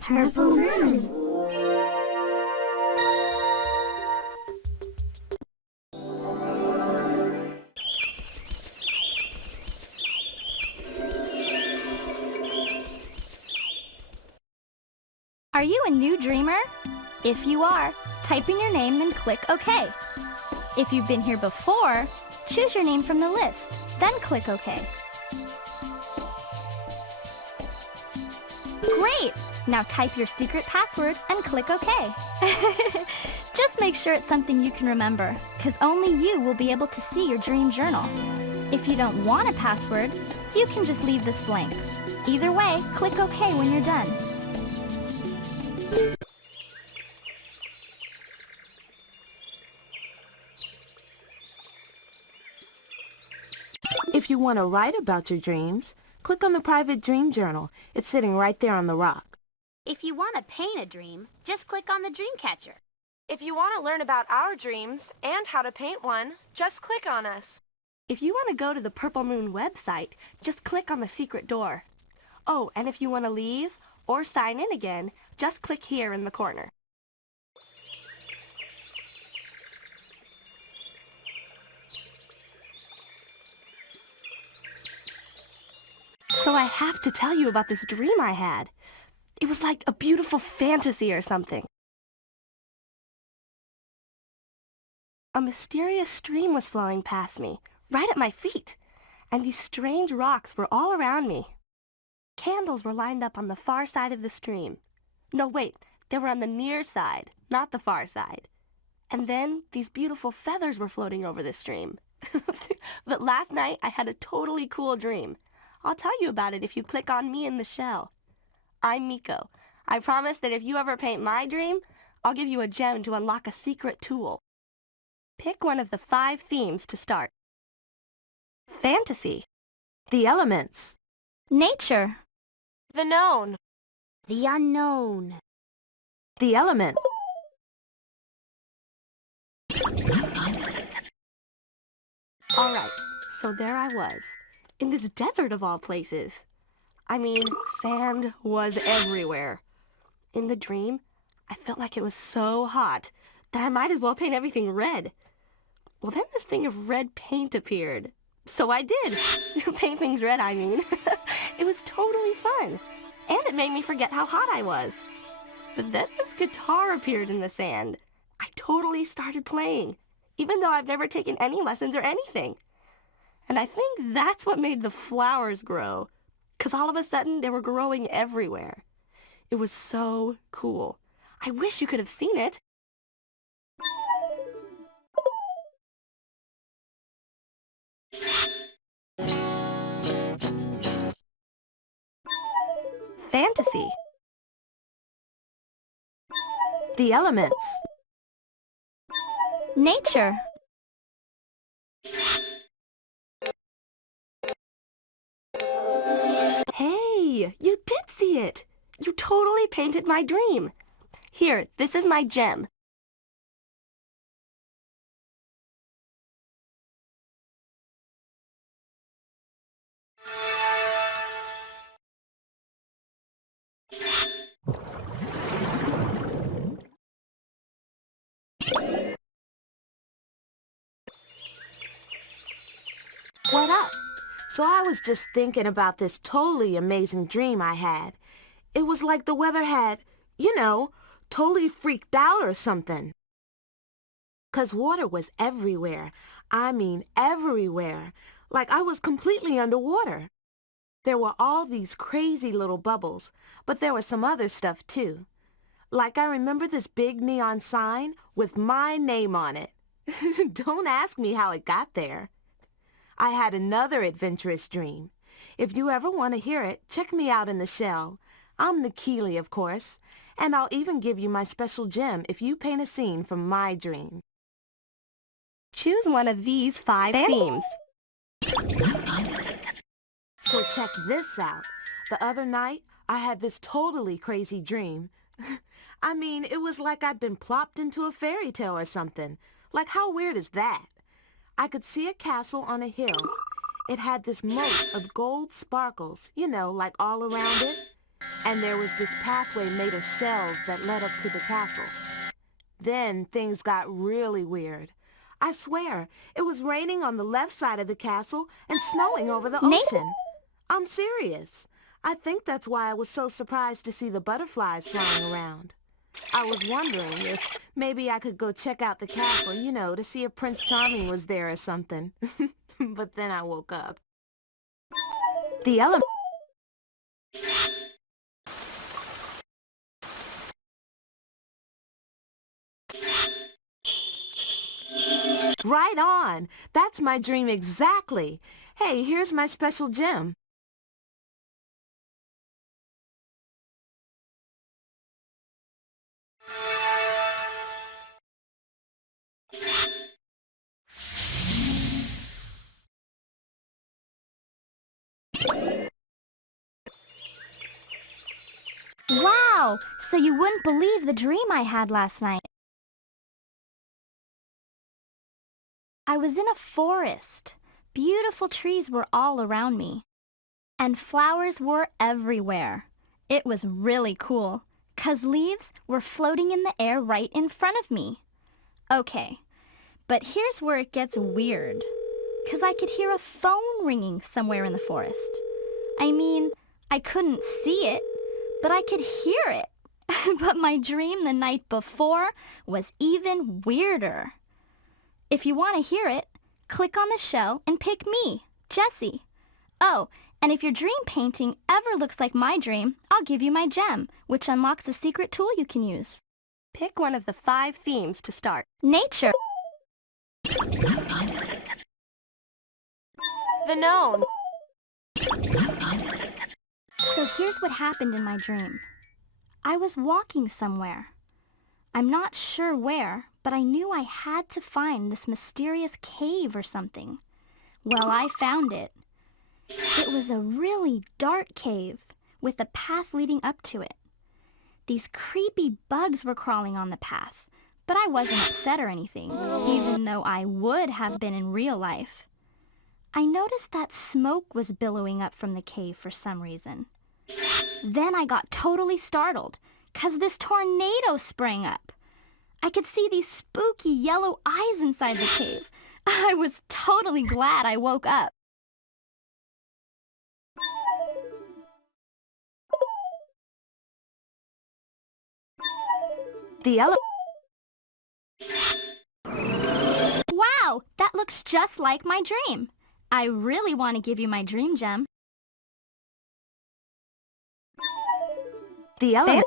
Purple Moon. Are you a new dreamer? If you are, type in your name and click OK. If you've been here before, choose your name from the list, then click OK. Great! Now type your secret password and click OK. Just make sure it's something you can remember, because only you will be able to see your dream journal. If you don't want a password, you can just leave this blank. Either way, click OK when you're done. If you want to write about your dreams, click on the private dream journal. It's sitting right there on the rock. If you want to paint a dream, just click on the dream catcher. If you want to learn about our dreams and how to paint one, just click on us. If you want to go to the Purple Moon website, just click on the secret door. Oh, and if you want to leave or sign in again, just click here in the corner. So I have to tell you about this dream I had. It was like a beautiful fantasy or something. A mysterious stream was flowing past me, right at my feet, and these strange rocks were all around me. Candles were lined up on the far side of the stream. No, wait, they were on the near side, not the far side. And then these beautiful feathers were floating over the stream. But last night I had a totally cool dream. I'll tell you about it if you click on me in the shell. I'm Miko. I promise that if you ever paint my dream, I'll give you a gem to unlock a secret tool. Pick one of the 5 themes to start. Fantasy. The elements. Nature. The known. The unknown. The element. All right, so there I was, in this desert of all places. I mean, sand was everywhere. In the dream, I felt like it was so hot that I might as well paint everything red. Well, then this thing of red paint appeared. So I did. Paint things red, I mean. It was totally fun. And it made me forget how hot I was. But then this guitar appeared in the sand. I totally started playing, even though I've never taken any lessons or anything. And I think that's what made the flowers grow, 'cause all of a sudden they were growing everywhere. It was so cool. I wish you could have seen it. Fantasy. The elements. Nature. Hey, you did see it. You totally painted my dream. Here, this is my gem. What up? So I was just thinking about this totally amazing dream I had. It was like the weather had, totally freaked out or something. 'Cause water was everywhere. I mean everywhere. Like I was completely underwater. There were all these crazy little bubbles, but there was some other stuff too. Like I remember this big neon sign with my name on it. Don't ask me how it got there. I had another adventurous dream. If you ever want to hear it, check me out in the shell. I'm Nikili, of course, and I'll even give you my special gem if you paint a scene from my dream. Choose one of these 5 themes. So check this out. The other night, I had this totally crazy dream. I mean, it was like I'd been plopped into a fairy tale or something. Like, how weird is that? I could see a castle on a hill, It had this moat of gold sparkles, you know, like all around it. And there was this pathway made of shells that led up to the castle. Then things got really weird. I swear, it was raining on the left side of the castle and snowing over the ocean. I'm serious. I think that's why I was so surprised to see the butterflies flying around. I was wondering if maybe I could go check out the castle, you know, to see if Prince Charming was there or something. But then I woke up. The elevator. Right on! That's my dream exactly. Hey, here's my special gem. Wow! So you wouldn't believe the dream I had last night. I was in a forest. Beautiful trees were all around me. And flowers were everywhere. It was really cool, 'cause leaves were floating in the air right in front of me. Okay, but here's where it gets weird, 'cause I could hear a phone ringing somewhere in the forest. I mean, I couldn't see it, but I could hear it. But my dream the night before was even weirder. If you want to hear it, click on the shell and pick me, Jessie. Oh, and if your dream painting ever looks like my dream, I'll give you my gem, which unlocks a secret tool you can use. Pick one of the 5 themes to start. Nature. The known. So here's what happened in my dream. I was walking somewhere. I'm not sure where, but I knew I had to find this mysterious cave or something. Well, I found it. It was a really dark cave with a path leading up to it. These creepy bugs were crawling on the path, but I wasn't upset or anything, even though I would have been in real life. I noticed that smoke was billowing up from the cave for some reason. Then I got totally startled, 'cause this tornado sprang up. I could see these spooky yellow eyes inside the cave. I was totally glad I woke up. The Wow, that looks just like my dream. I really want to give you my dream gem. element.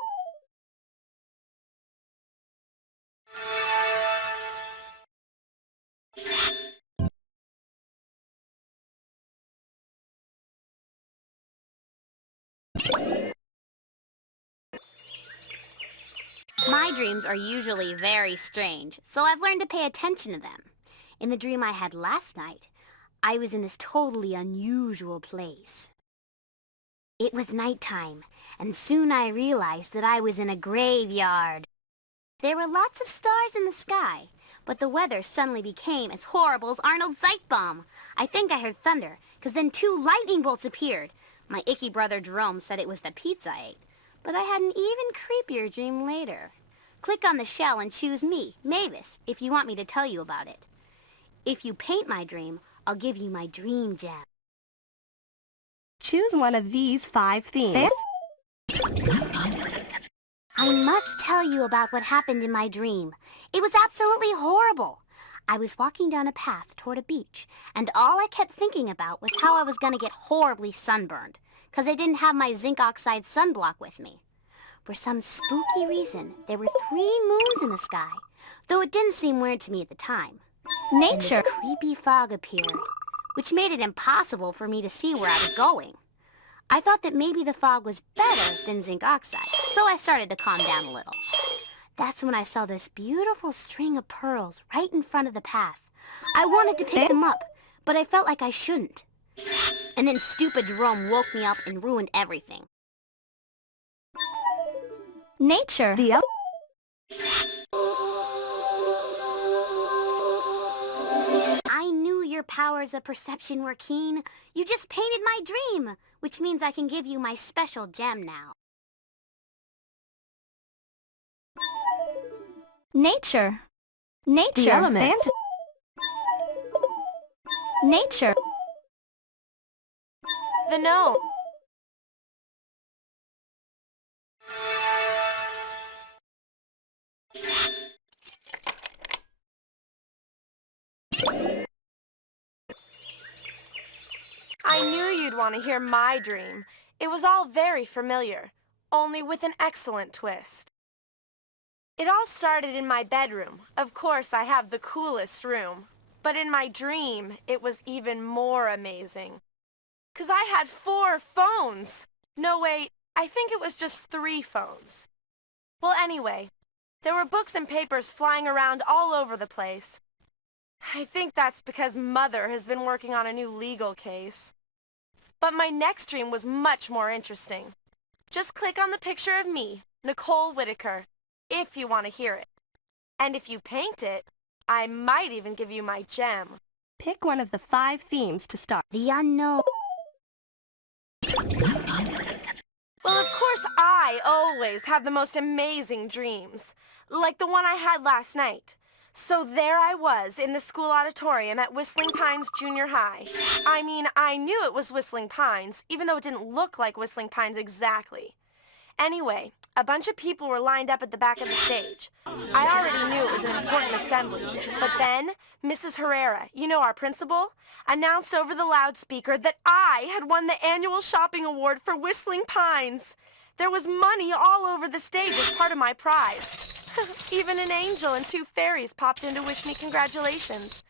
My dreams are usually very strange, so I've learned to pay attention to them. In the dream I had last night, I was in this totally unusual place. It was nighttime, and soon I realized that I was in a graveyard. There were lots of stars in the sky, but the weather suddenly became as horrible as Arnold's Zeitbomb. I think I heard thunder, 'cause then 2 lightning bolts appeared. My icky brother Jerome said it was the pizza I ate, but I had an even creepier dream later. Click on the shell and choose me, Mavis, if you want me to tell you about it. If you paint my dream, I'll give you my dream gem. Choose one of these 5 themes. I must tell you about what happened in my dream. It was absolutely horrible. I was walking down a path toward a beach, and all I kept thinking about was how I was going to get horribly sunburned, 'cause I didn't have my zinc oxide sunblock with me. For some spooky reason, there were 3 moons in the sky, though it didn't seem weird to me at the time. Nature. And this creepy fog appeared, which made it impossible for me to see where I was going. I thought that maybe the fog was better than zinc oxide, so I started to calm down a little. That's when I saw this beautiful string of pearls right in front of the path. I wanted to pick them up, but I felt like I shouldn't. And then stupid Jerome woke me up and ruined everything. Nature. I knew your powers of perception were keen, you just painted my dream, which means I can give you my special gem now. Nature. Nature. The elements. Nature. The gnome. I knew you'd want to hear my dream. It was all very familiar, only with an excellent twist. It all started in my bedroom. Of course, I have the coolest room. But in my dream, it was even more amazing. 'Cause I had 4 phones. No, wait, I think it was just 3 phones. Well, anyway, there were books and papers flying around all over the place. I think that's because Mother has been working on a new legal case. But my next dream was much more interesting. Just click on the picture of me, Nicole Whitaker, if you want to hear it. And if you paint it, I might even give you my gem. Pick one of the 5 themes to start. The unknown. Well, of course, I always have the most amazing dreams, like the one I had last night. So there I was in the school auditorium at Whistling Pines Junior High. I mean, I knew it was Whistling Pines, even though it didn't look like Whistling Pines exactly. Anyway, a bunch of people were lined up at the back of the stage. I already knew it was an important assembly, but then Mrs. Herrera, you know, our principal, announced over the loudspeaker that I had won the annual shopping award for Whistling Pines. There was money all over the stage as part of my prize. Even an angel and 2 fairies popped in to wish me congratulations.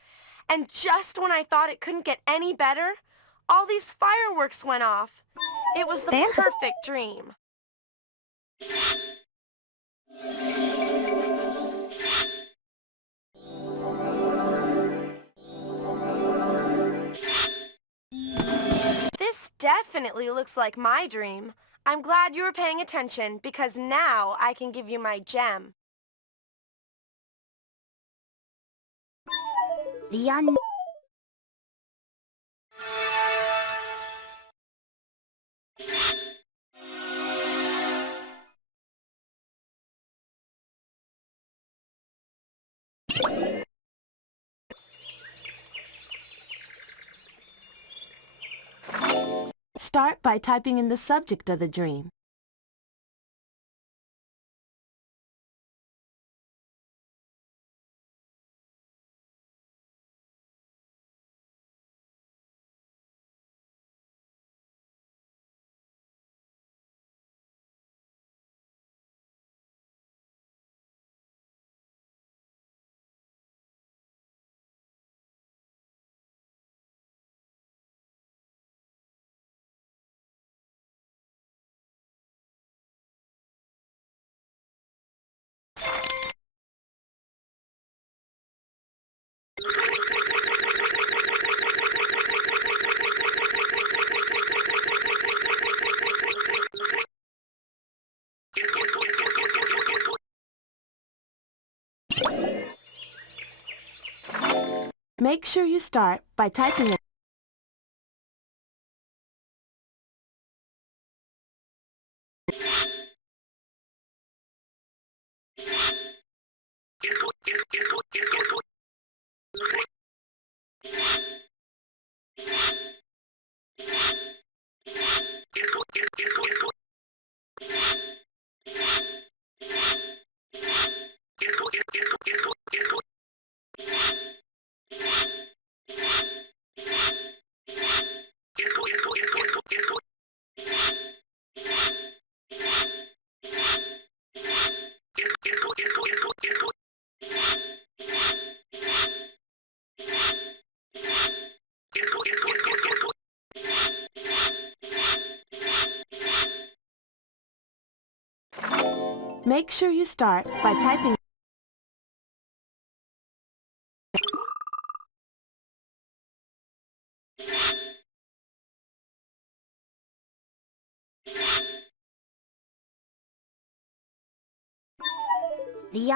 And just when I thought it couldn't get any better, all these fireworks went off. It was the perfect dream. This definitely looks like my dream. I'm glad you were paying attention because now I can give you my gem. The unknown. Start by typing in the subject of the dream. Make sure you start by typing in Make sure you start by typing The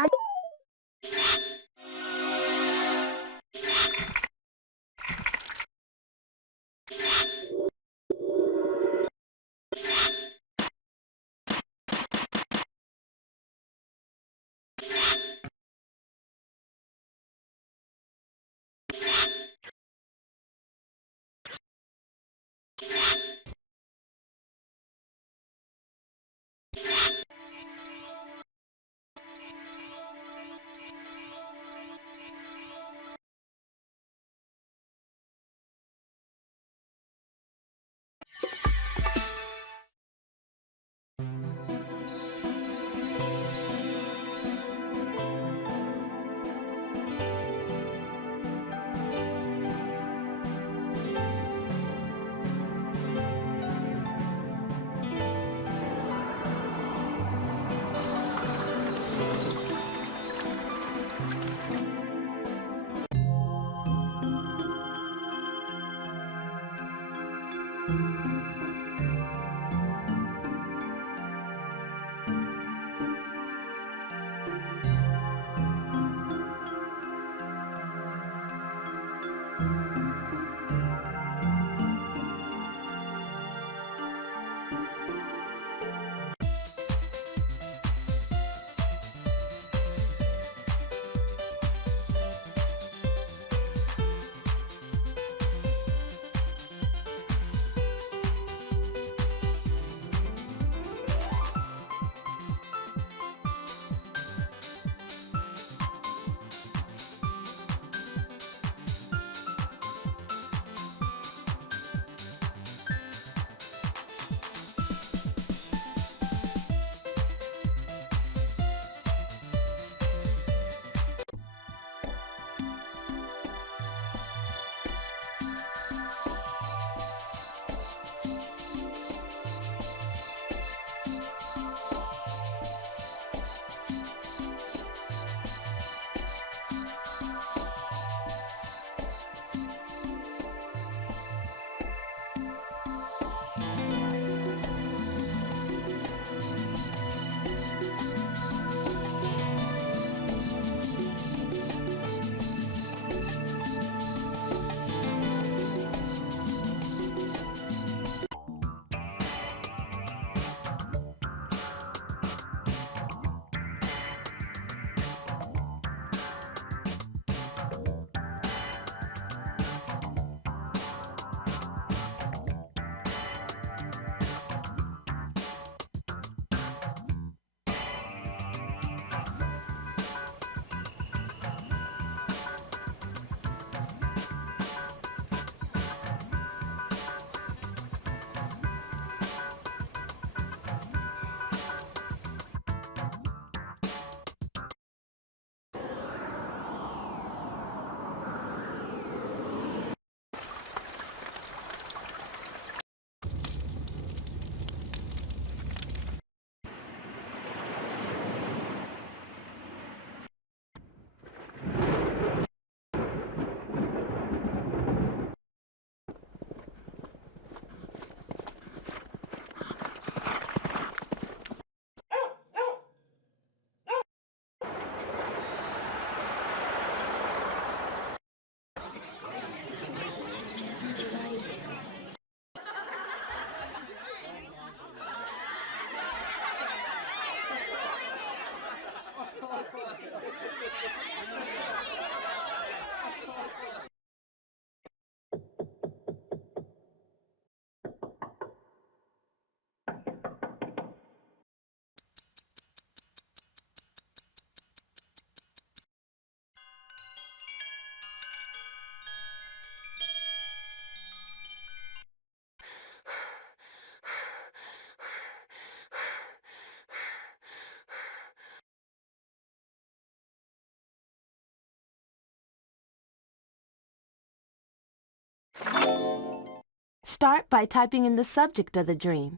Start by typing in the subject of the dream.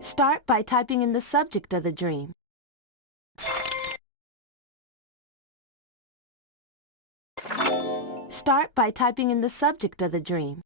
Start by typing in the subject of the dream. Start by typing in the subject of the dream.